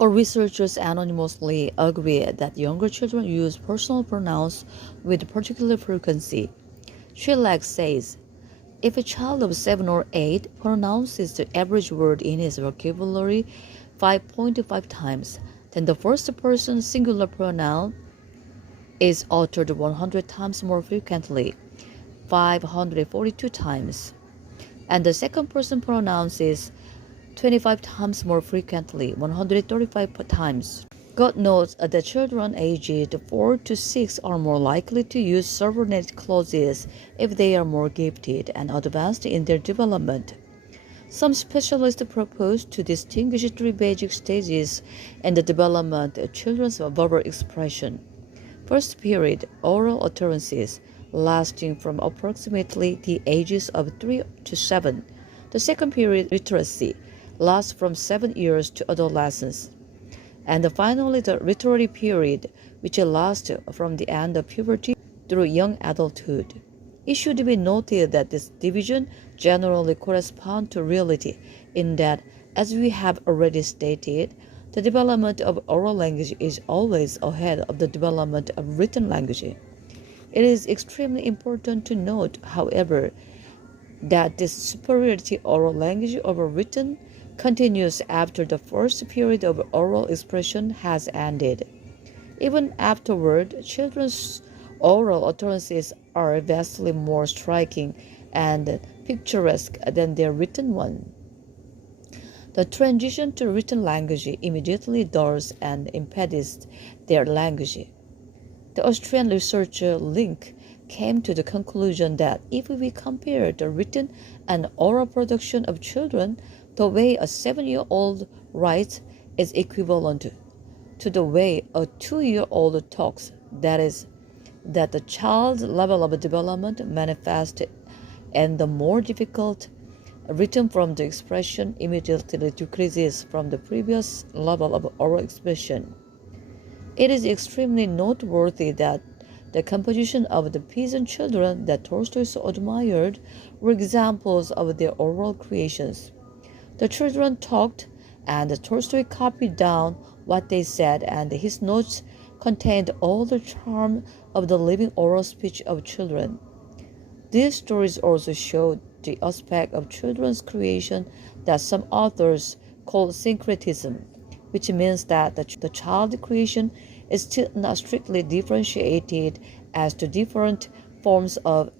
Or researchers anonymously agree that younger children use personal pronouns with particular frequency. Schillack says, if a child of 7 or 8 pronounces the average word in his vocabulary 5.5 times, then the first person singular pronoun is uttered 100 times more frequently, 542 times, and the second person pronounce is 25 times more frequently, 135 times. God notes that children aged 4 to 6 are more likely to use subordinate clauses if they are more gifted and advanced in their development. Some specialists propose to distinguish three basic stages in the development of children's verbal expression. First period, oral utterances, lasting from approximately the ages of 3 to 7. The second period, literacy, lasts from 7 years to adolescence. And finally, the literary period, which lasts from the end of puberty through young adulthood. It should be noted that this division generally corresponds to reality, in that, as we have already stated, the development of oral language is always ahead of the development of written language. It is extremely important to note, however, that this superiority oral language over written continues after the first period of oral expression has ended. Even afterward, children's oral utterances are vastly more striking and picturesque than their written one. The transition to written language immediately dulls and impedes their language. The Austrian researcher Link came to the conclusion that if we compare the written and oral production of children, the way a 7-year-old writes is equivalent to the way a 2-year-old talks. That is, that the child's level of development manifests in the more difficult written form. The expression immediately decreases from the previous level of oral expression. It is extremely noteworthy that the composition of the peasant children that Tolstoy so admired were examples of their oral creations. The children talked, and Tolstoy copied down what they said, and his notes contained all the charm of the living oral speech of children. These stories also show the aspect of children's creation that some authors call syncretism, which means that the child creation is still not strictly differentiated as to different forms of